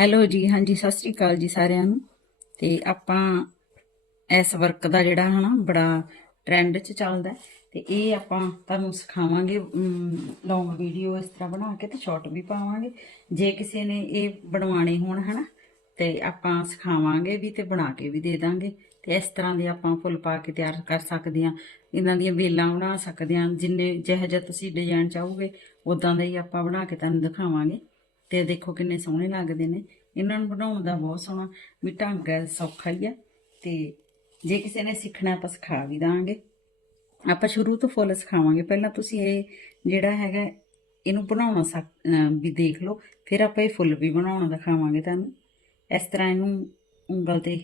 Hello ਜੀ, ਹਾਂਜੀ, ਸਤਿ ਸ੍ਰੀ ਅਕਾਲ ਜੀ ਸਾਰਿਆਂ ਨੂੰ। ਤੇ ਆਪਾਂ ਇਸ ਵਰਕ ਦਾ ਜਿਹੜਾ ਹਨਾ, ਬੜਾ ਟ੍ਰੈਂਡ 'ਚ ਚੱਲਦਾ ਹੈ। ਤੇ ਇਹ ਆਪਾਂ ਤੁਹਾਨੂੰ ਸਿਖਾਵਾਂਗੇ ਲੌਂਗ ਵੀਡੀਓ ਇਸ ਤਰ੍ਹਾਂ ਬਣਾ ਕੇ ਤੇ ਸ਼ਾਰਟ ਵੀ ਪਾਵਾਂਗੇ। ਜੇ ਕਿਸੇ ਨੇ ਇਹ ਬਣਵਾਣੇ ਹੋਣ ਹਨਾ, ਤੇ ਆਪਾਂ ਸਿਖਾਵਾਂਗੇ ਵੀ ਤੇ ਬਣਾ ਕੇ ਵੀ ਦੇ ਦਾਂਗੇ। ਤੇ ਇਸ ਤਰ੍ਹਾਂ ਦੇ ਆਪਾਂ ਫੁੱਲ ਪਾ ਕੇ ਤਿਆਰ ਕਰ ਸਕਦੇ ਹਾਂ। ਇਹਨਾਂ ਦੀਆਂ ਵੇਲਾਂ ਬਣਾ ਸਕਦੇ ਹਾਂ। ਜਿੰਨੇ ਜਿਹੋ ਜਿਹਾ ਤੁਸੀਂ ਡਿਜ਼ਾਈਨ ਚਾਹੋਗੇ ਉਦਾਂ ਦਾ ਹੀ ਆਪਾਂ ਬਣਾ ਕੇ ਤੁਹਾਨੂੰ ਦਿਖਾਵਾਂਗੇ। ਤੇ ਦੇਖੋ ਕਿੰਨੇ ਸੋਹਣੇ ਲੱਗਦੇ ਨੇ। ਇਹਨਾਂ ਨੂੰ ਬਣਾਉਣ ਦਾ ਬਹੁਤ ਸੋਹਣਾ ਵੀ ਢੰਗ ਹੈ, ਸੌਖਾ ਹੀ ਆ ਤੇ ਜੇ ਕਿਸੇ ਨੇ ਸਿੱਖਣਾ ਆਪਾਂ ਸਿਖਾ ਵੀ ਦਾਂਗੇ। ਆਪਾਂ ਸ਼ੁਰੂ ਤੋਂ ਫੁੱਲ ਸਿਖਾਵਾਂਗੇ। ਪਹਿਲਾਂ ਤੁਸੀਂ ਇਹ ਜਿਹੜਾ ਹੈਗਾ, ਇਹਨੂੰ ਬਣਾਉਣਾ ਸਕ- ਵੀ ਦੇਖ ਲਓ। ਫਿਰ ਆਪਾਂ ਇਹ ਫੁੱਲ ਵੀ ਬਣਾਉਣਾ ਦਿਖਾਵਾਂਗੇ ਤੁਹਾਨੂੰ। ਇਸ ਤਰ੍ਹਾਂ ਇਹਨੂੰ ਉਂਗਲ ਤੇ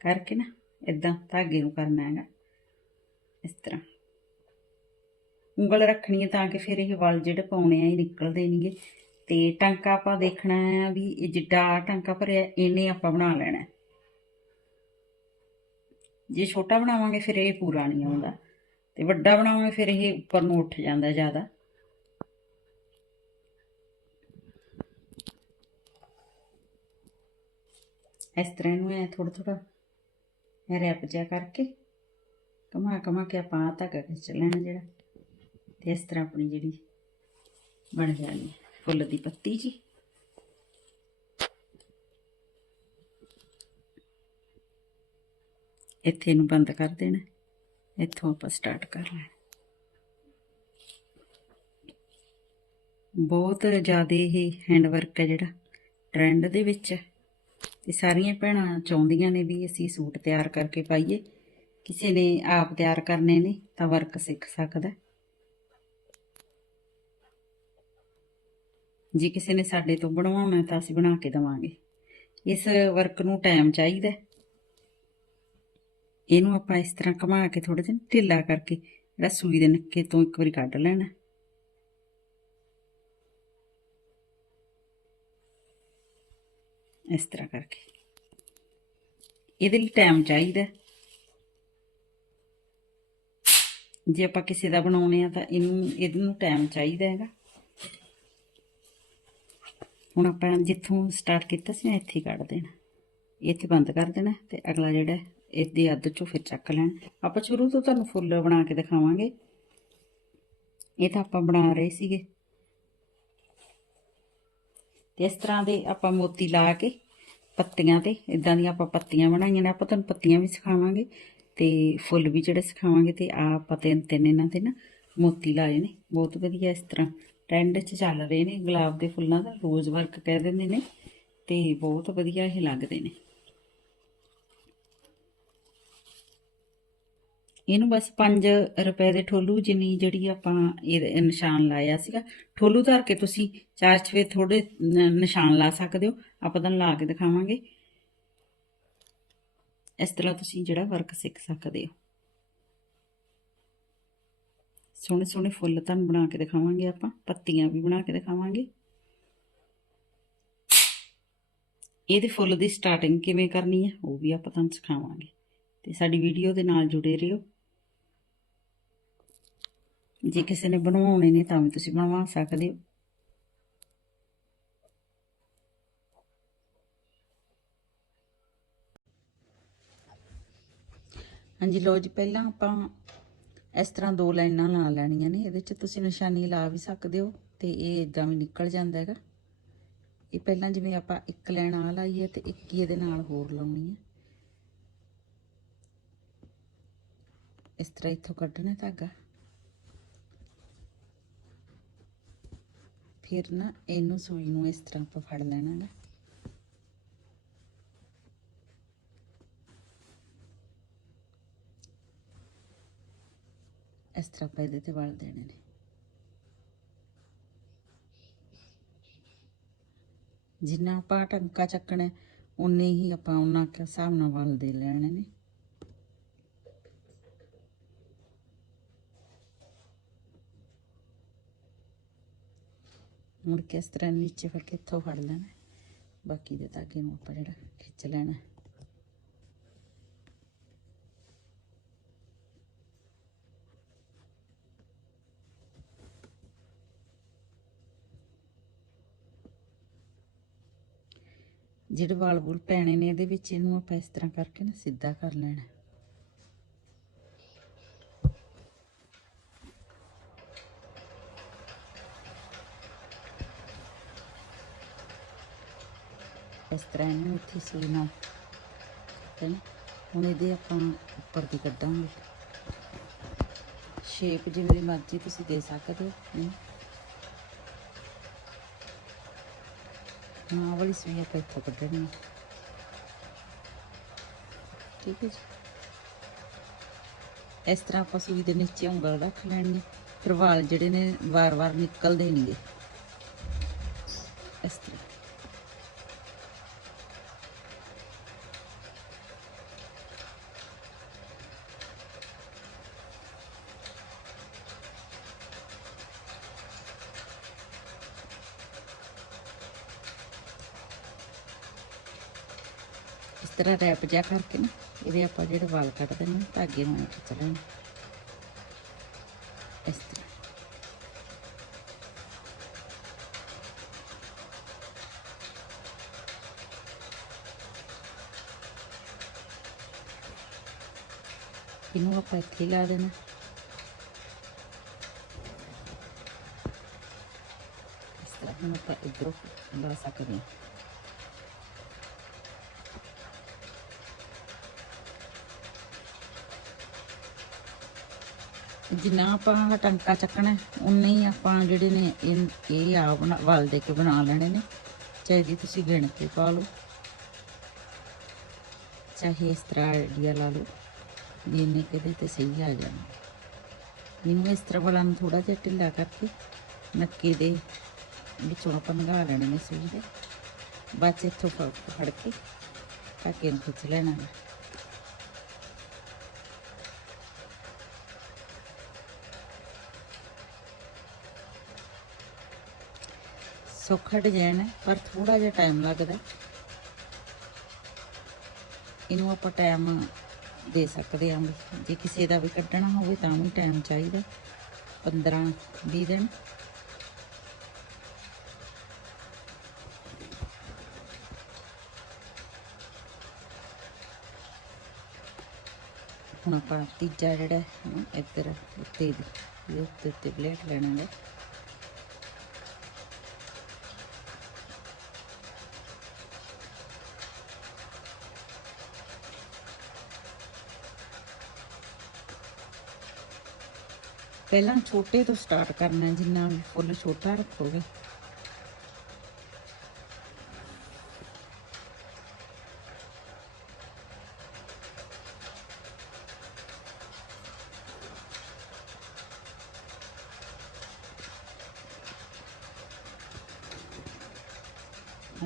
ਕਰਕੇ ਨਾ ਇਦਾਂ ਧਾਗੇ ਨੂੰ ਕਰਨਾ ਹੈਗਾ। ਇਸ ਤਰ੍ਹਾਂ। ਉਂਗਲ ਰੱਖਣੀ ਹੈ ਤਾਂ ਕਿ ਫਿਰ ਇਹ ਵਲ ਜਿਹੜੇ ਪਾਉਣੇ ਆ, ਇਹ ਨਿਕਲਦੇ ਨਹੀਂਗੇ ਤੇ ਟਾਂਕਾ ਆਪਾਂ ਦੇਖਣਾ ਹੈ ਵੀ ਇਹ ਜਿੱਡਾ ਟਾਂਕਾ ਭਰਿਆ, ਇਹਨੇ ਆਪਾਂ ਬਣਾ ਲੈਣਾ। ਜੇ ਛੋਟਾ ਬਣਾਵਾਂਗੇ ਫਿਰ ਇਹ ਪੂਰਾ ਨਹੀਂ ਆਉਂਦਾ। ਤੇ ਵੱਡਾ ਬਣਾਵਾਂਗੇ ਫਿਰ ਇਹ ਉੱਪਰ ਨੂੰ ਉੱਠ ਜਾਂਦਾ ਜ਼ਿਆਦਾ। ਇਸ ਤਰ੍ਹਾਂ ਇਹਨੂੰ ਐ ਥੋੜਾ ਥੋੜਾ ਰੈਪ ਜਿਹਾ ਕਰਕੇ ਕਮਾ ਕਮਾ ਕੇ ਆਪਾਂ ਆਹ ਤੱਕ ਖਿੱਚ ਲੈਣਾ ਜਿਹੜਾ। ਤੇ ਇਸ ਤਰ੍ਹਾਂ ਆਪਣੀ ਜਿਹੜੀ ਬਣ ਜਾਣੀ। ਹੈ ਫੁੱਲ ਦੀ ਪੱਤੀ ਜੀ। ਇੱਥੇ ਨੂੰ ਬੰਦ ਕਰ ਦੇਣਾ। ਇੱਥੋਂ ਆਪਾਂ ਸਟਾਰਟ ਕਰ ਲੈਣਾ। ਬਹੁਤ ਜ਼ਿਆਦਾ ਇਹ ਹੈਂਡ ਵਰਕ ਹੈ ਜਿਹੜਾ। ਟ੍ਰੈਂਡ ਦੇ ਵਿੱਚ ਹੈ। ਤੇ ਸਾਰੀਆਂ ਭੈਣਾਂ ਚਾਹੁੰਦੀਆਂ ਨੇ ਵੀ ਅਸੀਂ ਸੂਟ ਤਿਆਰ ਕਰਕੇ ਪਾਈਏ। ਕਿਸੇ ਨੇ ਆਪ ਤਿਆਰ ਕਰਨੇ ਨੇ ਤਾਂ ਵਰਕ ਸਿੱਖ ਸਕਦਾ ਜੇ ਕਿਸੇ ਨੇ ਸਾਡੇ ਤੋਂ ਬਣਵਾਉਣਾ ਤਾਂ ਅਸੀਂ ਬਣਾ ਕੇ ਦਵਾਂਗੇ। ਇਸ ਵਰਕ ਨੂੰ ਟਾਈਮ ਚਾਹੀਦਾ ਇਹਨੂੰ ਆਪਾਂ ਇਸ ਤਰ੍ਹਾਂ ਘੁਮਾ ਕੇ ਥੋੜਾ ਜਿਹਾ ਢਿੱਲਾ ਕਰਕੇ ਜਿਹੜਾ ਸੂਈ ਦੇ ਨੱਕੇ ਤੋਂ ਇੱਕ ਵਾਰੀ ਕੱਢ ਲੈਣਾ ਇਸ ਤਰ੍ਹਾਂ ਕਰਕੇ। ਇਹਦੇ ਲਈ ਟਾਈਮ ਚਾਹੀਦਾ ਜੇ ਆਪਾਂ ਕਿਸੇ ਦਾ ਬਣਾਉਣੇ ਆ ਤਾਂ ਇਹਨੂੰ ਇਹਦੇ ਨੂੰ ਟਾਈਮ ਚਾਹੀਦਾ ਹੈਗਾ। ਹੁਣ ਆਪਾਂ ਜਿੱਥੋਂ ਸਟਾਰਟ ਕੀਤਾ ਸੀ ਨਾ ਇੱਥੇ ਹੀ ਕੱਢ ਦੇਣਾ। ਇੱਥੇ ਬੰਦ ਕਰ ਦੇਣਾ ਤੇ ਅਗਲਾ ਜਿਹੜਾ ਹੈ, ਇਹਦੇ ਅੱਧ ਚੋਂ ਫਿਰ ਚੱਕ ਲੈਣਾ। ਆਪਾਂ ਸ਼ੁਰੂ ਤੋਂ ਤੁਹਾਨੂੰ ਫੁੱਲ ਬਣਾ ਕੇ ਦਿਖਾਵਾਂਗੇ। ਇਹ ਤਾਂ ਆਪਾਂ ਬਣਾ ਰਹੇ ਸੀਗੇ। ਤੇ ਇਸ ਤਰ੍ਹਾਂ ਦੇ ਆਪਾਂ ਮੋਤੀ ਲਾ ਕੇ ਪੱਤੀਆਂ ਤੇ ਇਦਾਂ ਦੀਆਂ ਆਪਾਂ ਪੱਤੀਆਂ ਬਣਾਈਆਂ ਨੇ। ਆਪਾਂ ਤੁਹਾਨੂੰ ਪੱਤੀਆਂ ਵੀ ਸਿਖਾਵਾਂਗੇ ਤੇ ਫੁੱਲ ਵੀ ਜਿਹੜੇ ਸਿਖਾਵਾਂਗੇ ਤੇ ਆ ਆਪਾਂ ਤਿੰਨ ਤਿੰਨ ਇਹਨਾਂ ਤੇ ਨਾ ਮੋਤੀ ਲਾਏ ਨੇ। ਬਹੁਤ ਵਧੀਆ ਇਸ ਤਰ੍ਹਾਂ ਟ੍ਰੈਂਡ 'ਚ ਚੱਲ ਰਹੇ ਨੇ, ਗੁਲਾਬ ਦੇ ਫੁੱਲਾਂ ਦਾ ਰੋਜ਼ ਵਰਕ ਕਹਿ ਦਿੰਦੇ ਨੇ, ਤੇ ਬਹੁਤ ਵਧੀਆ ਇਹ ਲੱਗਦੇ ਨੇ। ਇਹਨੂੰ ਬਸ 5 ਰੁਪਏ ਦੇ ਠੋਲੂ, ਜਿੰਨੀ ਜਿਹੜੀ ਆਪਾਂ ਇਹ ਨਿਸ਼ਾਨ ਲਾਇਆ ਸੀਗਾ। ਠੋਲੂ ਧਰ ਕੇ ਤੁਸੀਂ ਚਾਰ ਛੇ ਥੋੜੇ ਨਿਸ਼ਾਨ ਲਾ ਸਕਦੇ ਹੋ। ਆਪਾਂ ਤੁਹਾਨੂੰ ਲਾ ਕੇ ਦਿਖਾਵਾਂਗੇ। ਇਸ ਤਰ੍ਹਾਂ ਤੁਸੀਂ ਜਿਹੜਾ ਵਰਕ ਸਿੱਖ ਸਕਦੇ ਹੋ। ਸੋਹਣੇ ਸੋਹਣੇ ਫੁੱਲ ਤੁਹਾਨੂੰ ਬਣਾ ਕੇ ਦਿਖਾਵਾਂਗੇ ਆਪਾਂ, ਪੱਤੀਆਂ ਵੀ ਬਣਾ ਕੇ ਦਿਖਾਵਾਂਗੇ। ਇਹਦੇ ਫੁੱਲ ਦੀ ਸਟਾਰਟਿੰਗ ਕਿਵੇਂ ਕਰਨੀ ਹੈ, ਉਹ ਵੀ ਆਪਾਂ ਤੁਹਾਨੂੰ ਸਿਖਾਵਾਂਗੇ। ਤੇ ਸਾਡੀ ਵੀਡੀਓ ਦੇ ਨਾਲ ਜੁੜੇ ਰਹੋ। ਜੇ ਕਿਸੇ ਨੇ ਬਣਵਾਉਣੇ ਨੇ ਤਾਂ ਵੀ ਤੁਸੀਂ ਬਣਵਾ ਸਕਦੇ ਹੋ। ਹਾਂਜੀ ਲੋ ਜੀ, ਪਹਿਲਾਂ ਆਪਾਂ ਇਸ ਤਰ੍ਹਾਂ ਦੋ ਲਾਈਨਾਂ ਲਾ ਲੈਣੀਆਂ ਨੇ, ਇਹਦੇ 'ਚ ਤੁਸੀਂ ਨਿਸ਼ਾਨੀ ਲਾ ਵੀ ਸਕਦੇ ਹੋ ਤੇ ਇਹ ਇਦਾਂ ਵੀ ਨਿਕਲ ਜਾਂਦਾ ਹੈਗਾ। ਇਹ ਪਹਿਲਾਂ ਜਿਵੇਂ ਆਪਾਂ ਇੱਕ ਲਾਈਨ ਆ ਲਾਈ ਹੈ ਤੇ ਇੱਕ ਹੀ ਇਹਦੇ ਨਾਲ ਹੋਰ ਲਾਉਣੀ ਹੈ। ਇਸ ਤਰ੍ਹਾਂ ਇੱਥੋਂ ਕੱਢਣਾ ਧਾਗਾ। ਫਿਰ ਨਾ ਇਹਨੂੰ ਸੂਈ ਨੂੰ ਇਸ ਤਰ੍ਹਾਂ ਆਪਾਂ ਫੜ ਲੈਣਾ ਹੈ ਇਸ ਤਰ੍ਹਾਂ ਆਪਾਂ ਇਹਦੇ ਤੇ ਵਲ ਦੇਣੇ ਨੇ ਜਿੰਨਾ ਆਪਾਂ ਟੰਕਾ ਚੱਕਣਾ ਉਨੇ ਹੀ ਆਪਾਂ ਉਹਨਾਂ ਕੇ ਹਿਸਾਬ ਨਾਲ ਵਲ ਦੇ ਲੈਣੇ ਨੇ ਮੁੜ ਕੇ ਇਸ ਤਰ੍ਹਾਂ ਨੀਚੇ ਫੜ ਕੇ ਇੱਥੋਂ ਫੜ ਲੈਣਾ ਬਾਕੀ ਦੇ ਧਾਗੇ ਨੂੰ ਆਪਾਂ ਜਿਹੜਾ ਖਿੱਚ ਲੈਣਾ ਜਿਹੜੇ ਵਾਲ ਵੂਲ ਪੈਣੇ ਨੇ ਇਹਦੇ ਵਿੱਚ ਇਹਨੂੰ ਆਪਾਂ ਇਸ ਤਰ੍ਹਾਂ ਕਰਕੇ ਨਾ ਸਿੱਧਾ ਕਰ ਲੈਣਾ। ਇਸ ਤਰ੍ਹਾਂ ਇਹਨੂੰ ਇੱਥੇ ਸੂਈ ਨਾਲ ਹੈ ਨਾ? ਹੁਣ ਇਹਦੇ ਆਪਾਂ ਉੱਪਰ ਦੀ ਕੱਢਾਂਗੇ। ਸ਼ੇਪ ਜਿਵੇਂ ਮਰਜ਼ੀ ਤੁਸੀਂ ਦੇ ਸਕਦੇ ਹੋ। ਇਹਨੂੰ। ਹਾਂ ਆਹ ਵਾਲੀ ਸੂਈ ਆਪਾਂ ਇੱਥੋਂ ਕੱਢਣੀ ਠੀਕ ਹੈ ਜੀ ਇਸ ਤਰ੍ਹਾਂ ਆਪਾਂ ਸੂਈ ਦੇ ਨੀਚੇ ਉਂਗਲ ਰੱਖ ਲੈਣੀ ਫਿਰ ਵਾਲ ਜਿਹੜੇ ਨੇ ਵਾਰ-ਵਾਰ ਨਿਕਲਦੇ ਨਹੀਂਗੇ ਇਸ ਤਰ੍ਹਾਂ ਇਸ ਤਰ੍ਹਾਂ ਰੈਪ ਜਿਹਾ ਕਰਕੇ ਨਾ ਇਹਦੇ ਆਪਾਂ ਜਿਹੜੇ ਵਾਲ ਕੱਢਦੇ ਨੇ ਧਾਗੇ ਨਾਲ ਖਿੱਚ ਲੈਣੇ ਇਸ ਤਰ੍ਹਾਂ ਇਹਨੂੰ ਆਪਾਂ ਇੱਥੇ ਹੀ ਲਾ ਦੇਣਾ ਇਸ ਤਰ੍ਹਾਂ ਹੁਣ ਆਪਾਂ ਇੱਧਰੋਂ ਲਾ ਸਕਦੇ ਹਾਂ ਜਿੰਨਾ ਆਪਾਂ ਆਹ ਟੰਕਾ ਚੱਕਣਾ ਉਨੇ ਹੀ ਆਪਾਂ ਜਿਹੜੇ ਨੇ ਇਹ ਇਹ ਆ ਬਣਾ, ਵਲ ਦੇ ਕੇ ਬਣਾ ਲੈਣੇ ਨੇ। ਚਾਹੇ ਜੀ ਤੁਸੀਂ ਗਿਣ ਕੇ ਪਾ ਲਓ। ਚਾਹੇ ਇਸ ਤਰ੍ਹਾਂ ਆਈਡੀਆ ਲਾ ਲਓ ਵੀ ਇੰਨੇ ਕਿਤੇ ਤੇ ਸਹੀ ਆ ਜਾਣਾ ਇਹਨੂੰ ਇਸ ਤਰ੍ਹਾਂ ਵਾਲਾਂ ਨੂੰ ਥੋੜਾ ਜਿਹਾ ਢਿੱਲਾ ਕਰਕੇ ਨੱਕੇ ਦੇ ਵਿੱਚੋਂ ਆਪਾਂ ਲੰਘਾ ਲੈਣੇ ਨੇ ਸੂਈ ਦੇ। ਬਾਅਦ 'ਚ ਇੱਥੋਂ ਫੜ ਫੜ ਕੇ ਟਾਕੇ ਨੂੰ ਖਿੱਚ ਲੈਣਾ। ਸੌਖਾ ਡਿਜ਼ਾਈਨ ਹੈ ਪਰ ਥੋੜਾ ਜਿਹਾ ਟਾਈਮ ਲੱਗਦਾ। ਇਹਨੂੰ ਆਪਾਂ ਟਾਈਮ ਦੇ ਸਕਦੇ ਹਾਂ ਜੇ ਕਿਸੇ ਦਾ ਵੀ ਕੱਢਣਾ ਹੋਵੇ ਤਾਂ ਵੀ ਟਾਈਮ ਚਾਹੀਦਾ। 15 20 ਦਿਨ। ਹੁਣ ਆਪਾਂ ਤੀਜਾ ਜਿਹੜਾ ਇੱਧਰ ਉੱਤੇ ਦੀ ਉੱਤੇ ਉੱਤੇ ਪਲੇਟ ਲੈਣਾ ਹੈ। ਪਹਿਲਾਂ ਛੋਟੇ ਤੋਂ ਸਟਾਰਟ ਕਰਨਾ ਹੈ, ਜਿੰਨਾ ਵੀ ਫੁੱਲ ਛੋਟਾ ਰੱਖੋਗੇ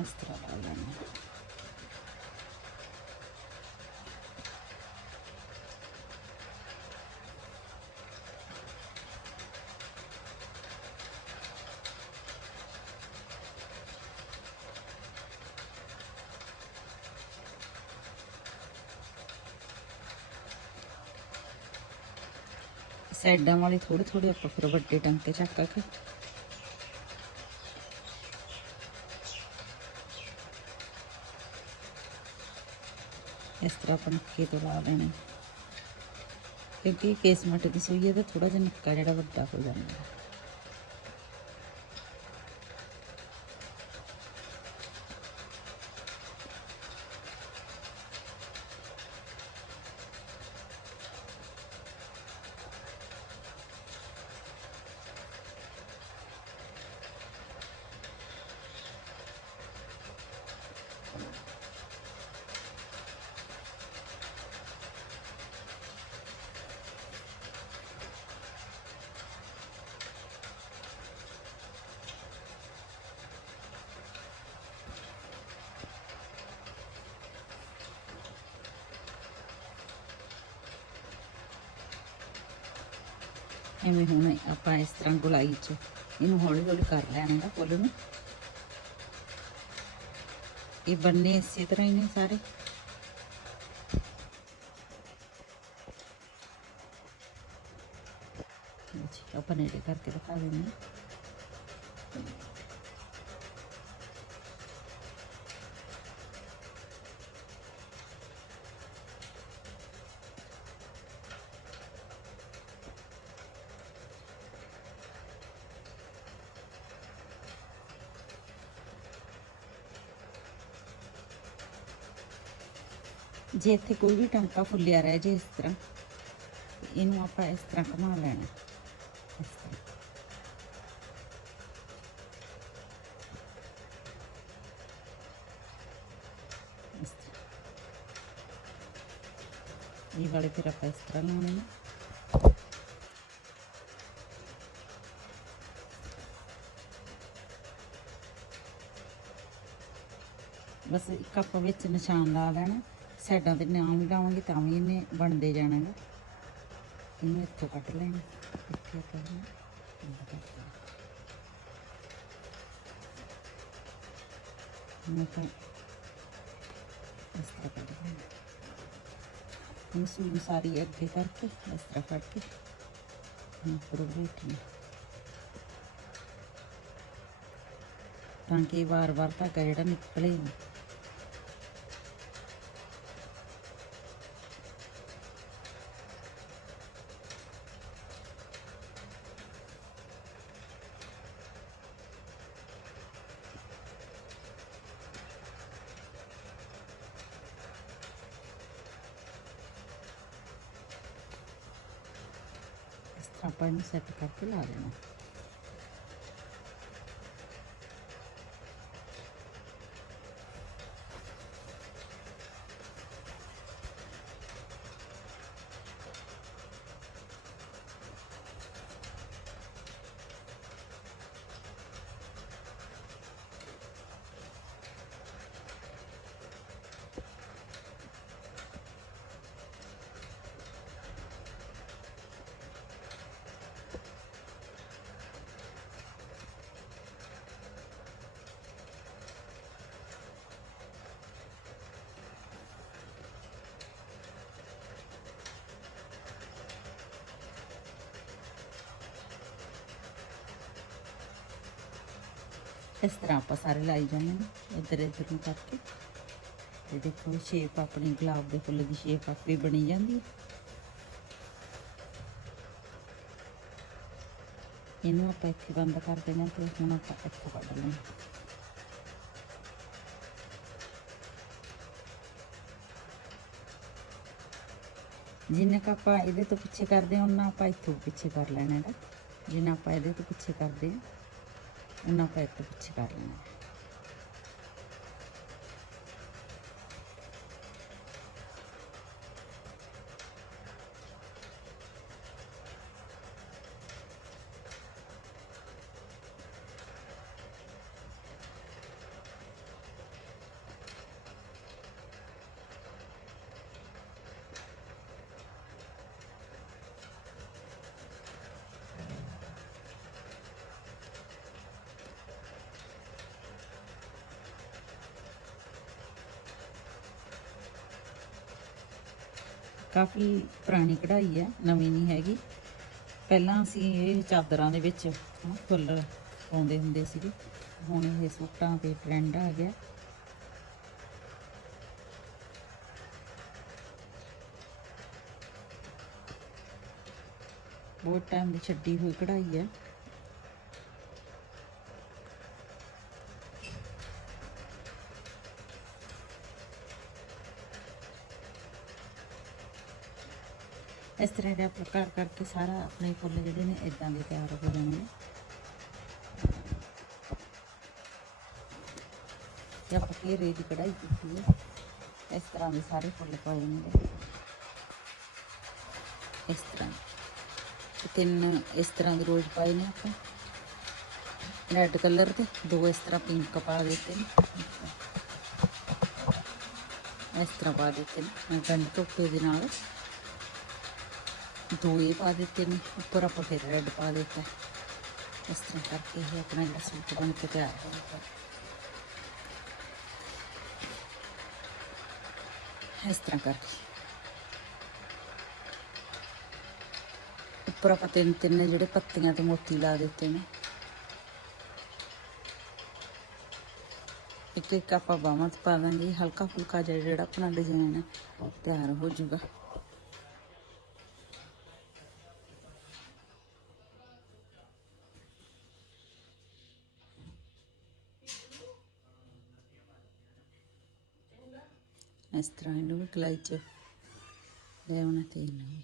ਇਸ ਤਰ੍ਹਾਂ ਸਾਈਡਾਂ ਵਾਲੇ ਥੋੜੇ ਥੋੜੇ ਆਪਾਂ ਫਿਰ ਵੱਡੇ ਟੰਕੇ ਚੱਕ ਕੇ। ਇਸ ਤਰ੍ਹਾਂ ਆਪਾਂ ਨੱਕੇ ਤੋਂ ਲਾ ਲੈਣਾ। ਕਿਉਂਕਿ ਕੇਸਮਟ ਦੀ ਸੂਈ ਹੈ ਤਾਂ ਥੋੜਾ ਜਿਹਾ ਨੱਕਾ ਜਿਹੜਾ ਵੱਡਾ ਹੋ ਜਾਂਦਾ। ਹੈ ਐਵੇਂ ਹੁਣ ਆਪਾਂ ਇਸ ਤਰ੍ਹਾਂ ਗੁਲਾਈ ਚ ਇਹਨੂੰ ਹੌਲੀ ਹੌਲੀ ਕਰ ਲੈਣਾ ਦਾ ਫੁੱਲ ਨੂੰ। ਇਹ ਬੰਨੇ ਇਸੇ ਤਰ੍ਹਾਂ ਹੀ ਨੇ ਸਾਰੇ। ਆਪਾਂ ਨੇੜੇ ਕਰਕੇ ਦਿਖਾ ਦਿੰਦੇ ਹਾਂ। ਜੇ ਇੱਥੇ ਕੋਈ ਵੀ ਟਾਂਕਾ ਫੁੱਲਿਆ ਰਹਿ ਜੇ ਇਸ ਤਰ੍ਹਾਂ, ਇਹਨੂੰ ਆਪਾਂ ਇਸ ਤਰ੍ਹਾਂ ਘੁਮਾ ਲੈਣਾ। ਇਸ ਤਰ੍ਹਾਂ। ਇਹ ਵਾਲੇ ਫਿਰ ਆਪਾਂ ਇਸ ਤਰ੍ਹਾਂ ਲਾਉਣੇ ਨੇ। ਬਸ ਇੱਕ ਆਪਾਂ ਵਿੱਚ ਨਿਸ਼ਾਨ ਲਾ ਲੈਣਾ। ਸਾਈਡਾਂ ਤੇ ਨਾਮ ਵੀ ਲਾਵਾਂਗੇ, ਤਾਂ ਵੀ ਇਹਨੇ ਬਣਦੇ ਜਾਣਾ ਗਾ ਇਹਨੂੰ ਇੱਥੋਂ ਕੱਢ ਲੈਣਾ, ਇੱਥੇ ਆਪਾਂ ਇਹਨੂੰ ਬੰਦ ਇਸ ਤਰ੍ਹਾਂ ਕੱਢ ਲੈਣਾ ਹੁਣ ਸੂਈ ਸਾਰੀ ਅੱਗੇ ਕਰਕੇ, ਇਸ ਤਰ੍ਹਾਂ ਫੜ ਕੇ ਹੁਣ ਉੱਪਰ ਬੈਠੀ ਤਾਂ ਕਿ ਵਾਰ-ਵਾਰ ਧਾਗਾ ਜਿਹੜਾ ਨਿਕਲੇ ਨਾ। ਇਸ ਤਰ੍ਹਾਂ ਆਪਾਂ ਇਸ ਤਰ੍ਹਾਂ ਆਪਾਂ ਸਾਰੇ ਲਾਈ ਜਾਂਦੇ ਨੇ, ਇੱਧਰ ਇੱਧਰ ਨੂੰ ਕਰਕੇ। ਤੇ ਦੇਖੋ ਸ਼ੇਪ ਆਪਣੀ ਗੁਲਾਬ ਦੇ ਫੁੱਲ ਦੀ ਸ਼ੇਪ ਆਪੇ ਬਣੀ ਜਾਂਦੀ ਹੈ। ਇਹਨੂੰ ਆਪਾਂ ਇੱਥੇ ਬੰਦ ਕਰ ਦੇਣਾ ਤੇ ਹੁਣ ਆਪਾਂ ਇੱਥੋਂ ਕੱਢ ਲੈਣਾ। ਜਿੰਨਾ ਕੁ ਆਪਾਂ ਇਹਦੇ ਤੋਂ ਪਿੱਛੇ ਕਰਦੇ ਹਾਂ ਉਹਨਾਂ ਆਪਾਂ ਇੱਥੋਂ ਪਿੱਛੇ ਕਰ ਲੈਣਾ ਇਹਦਾ। ਜਿੰਨਾ ਆਪਾਂ ਇਹਦੇ ਤੋਂ ਪਿੱਛੇ ਕਰਦੇ ਹਾਂ। ਉਹਨਾਂ ਆਪਾਂ ਇੱਥੋਂ ਪਿੱਛੇ ਕਰ ਲੈਣਾ ਕਾਫੀ ਪੁਰਾਣੀ ਕਢਾਈ ਹੈ, ਨਵੀਂ ਨਹੀਂ ਹੈਗੀ। ਪਹਿਲਾਂ ਅਸੀਂ ਇਹ ਚਾਦਰਾਂ ਦੇ ਵਿੱਚ ਫੁੱਲ ਪਾਉਂਦੇ ਹੁੰਦੇ ਸੀਗੇ। ਹੁਣ ਇਹ ਸੂਟਾਂ ਤੇ ਟ੍ਰੈਂਡ ਆ ਗਿਆ। ਬਹੁਤ ਟਾਈਮ ਦੀ ਛੱਡੀ ਹੋਈ ਕਢਾਈ ਹੈ। ਇਸ ਤਰ੍ਹਾਂ ਦੇ ਆਪਾਂ ਪ੍ਰਕਾਰ ਕਰਕੇ ਸਾਰਾ ਆਪਣੇ ਫੁੱਲ ਜਿਹੜੇ ਨੇ ਇਦਾਂ ਦੇ ਤਿਆਰ ਹੋ ਜਾਣਗੇ। ਤੇ ਆਪਾਂ ਘੇਰੇ ਦੀ ਕਢਾਈ ਕੀਤੀ ਹੈ। ਇਸ ਤਰ੍ਹਾਂ ਦੇ ਸਾਰੇ ਫੁੱਲ ਪਾਏ ਨੇ। ਇਸ ਤਰ੍ਹਾਂ ਤਿੰਨ ਇਸ ਤਰ੍ਹਾਂ ਦੇ ਰੋਜ਼ ਪਾਏ ਨੇ ਆਪਾਂ। ਰੈੱਡ ਕਲਰ ਦੇ, ਦੋ ਇਸ ਤਰ੍ਹਾਂ ਪਿੰਕ ਪਾ ਦਿੱਤੇ ਨੇ। ਇਸ ਤਰ੍ਹਾਂ ਪਾ ਦਿੱਤੇ ਨੇ। ਗੰਢ ਟੋਪੇ ਦੇ ਨਾਲ ਦੋਏ ਪਾ ਦਿੱਤੇ ਨੇ, ਉੱਪਰ ਆਪਾਂ ਫਿਰ ਰੈੱਡ ਪਾ ਦਿੱਤਾ। ਇਸ ਤਰ੍ਹਾਂ ਕਰਕੇ ਇਹ ਆਪਣਾ ਜਿਹੜਾ ਸੂਟ ਬਣ ਕੇ ਤਿਆਰ ਹੋ ਗਿਆ ਇਸ ਤਰ੍ਹਾਂ ਕਰਕੇ। ਉੱਪਰ ਆਪਾਂ ਤਿੰਨ ਤਿੰਨ ਜਿਹੜੇ ਪੱਤੀਆਂ ਤੇ ਮੋਤੀ ਲਾ ਦਿੱਤੇ ਨੇ। ਇੱਕ ਇੱਕ ਆਪਾਂ ਬਾਹਾਂ ਤੇ ਪਾ ਦਾਂਗੇ ਹਲਕਾ ਫੁਲਕਾ ਜਿਹਾ ਜਿਹੜਾ ਆਪਣਾ ਡਿਜ਼ਾਈਨ ਹੈ ਤਿਆਰ ਹੋ ਜਾਊਗਾ। ਇਸ ਤਰ੍ਹਾਂ ਇਹਨੂੰ ਵੀ ਕਲਾਈ ਚ ਲੈ ਆਉਣਾ ਤੇਲ ਨੂੰ ਵੀ